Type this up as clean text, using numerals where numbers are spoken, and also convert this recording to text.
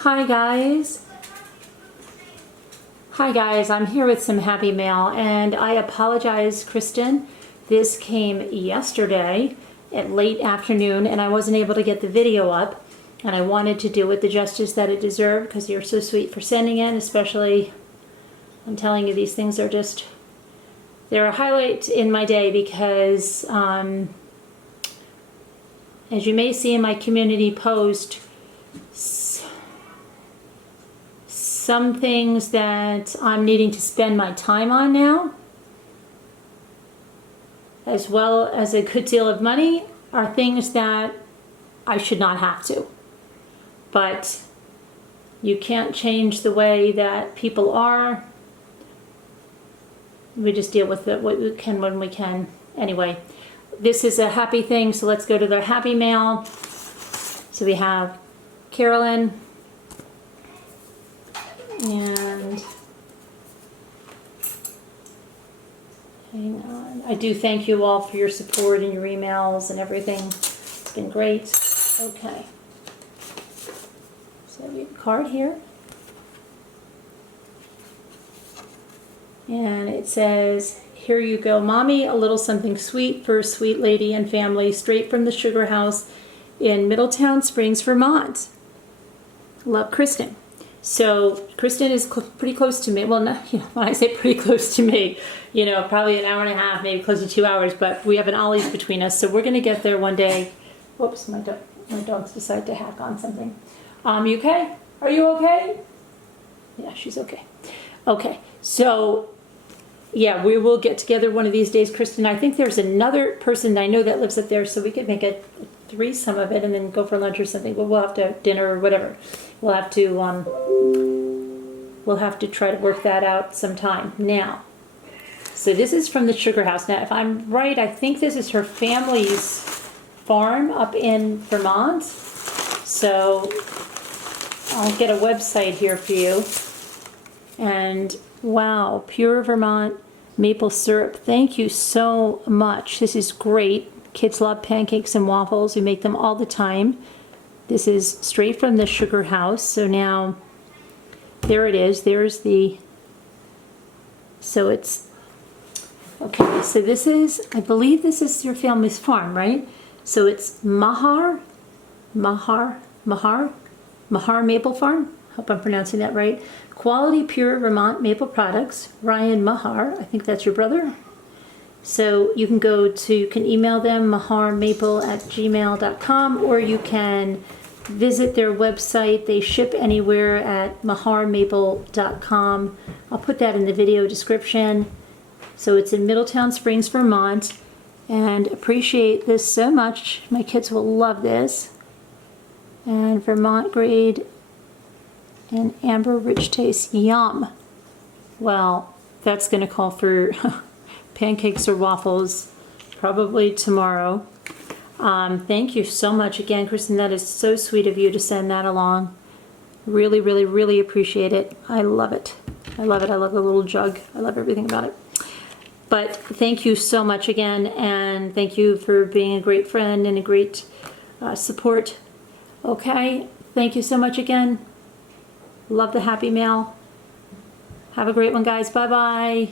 Hi guys. Hi guys, I'm here with some happy mail and I apologize, Kristin. This came yesterday at late afternoon and I wasn't able to get the video up, and I wanted to do it the justice that it deserved because you're so sweet for sending it, especially, I'm telling you, these things are just, they're a highlight in my day because as you may see in my community post, some things that I'm needing to spend my time on now, as well as a good deal of money, are things that I should not have to. But you can't change the way that people are. We just deal with it what we can when we can. Anyway, this is a happy thing, so let's go to the happy mail. So we have Carolyn. And hang on. I do thank you all for your support and your emails and everything. It's been great. Okay. So we have a card here. And it says, "Here you go, Mommy, a little something sweet for a sweet lady and family straight from the Sugar House in Middletown Springs, Vermont. Love, Kristin." So Kristin is pretty close to me. Well, not, when I say pretty close to me, probably an hour and a half, maybe close to 2 hours, but we have an Ollie's between us, so we're going to get there one day. Whoops, my dogs decided to hack on something. You okay? Are you okay? Yeah, she's okay. Okay, so yeah, we will get together one of these days, Kristin. I think there's another person I know that lives up there, so we could make a threesome of it and then go for lunch or something. But we'll have to dinner or whatever. We'll have to try to work that out sometime. Now, so this is from the Sugar House. Now, if I'm right, I think this is her family's farm up in Vermont. So I'll get a website here for you. And wow, pure Vermont maple syrup. Thank you so much. This is great. Kids love pancakes and waffles. We make them all the time. This is straight from the Sugar House. So now, there it is. There's the, so it's, okay, so this is, I believe this is your family's farm, right? So it's Mahar Maple Farm. Hope I'm pronouncing that right. Quality pure Vermont maple products. Ryan Mahar, I think that's your brother. So you can you can email them, maharmaple@gmail.com, or you can visit their website. They ship anywhere at maharmaple.com. I'll put that in the video description. So it's in Middletown Springs, Vermont, and appreciate this so much. My kids will love this. And Vermont grade and amber rich taste. Yum. Well, that's going to call for pancakes or waffles probably tomorrow. Thank you so much again, Kristin. That is so sweet of you to send that along. Really, really, really appreciate it. I love it. I love it. I love the little jug. I love everything about it. But thank you so much again, and thank you for being a great friend and a great support. Okay, thank you so much again. Love the happy mail. Have a great one, guys. Bye-bye.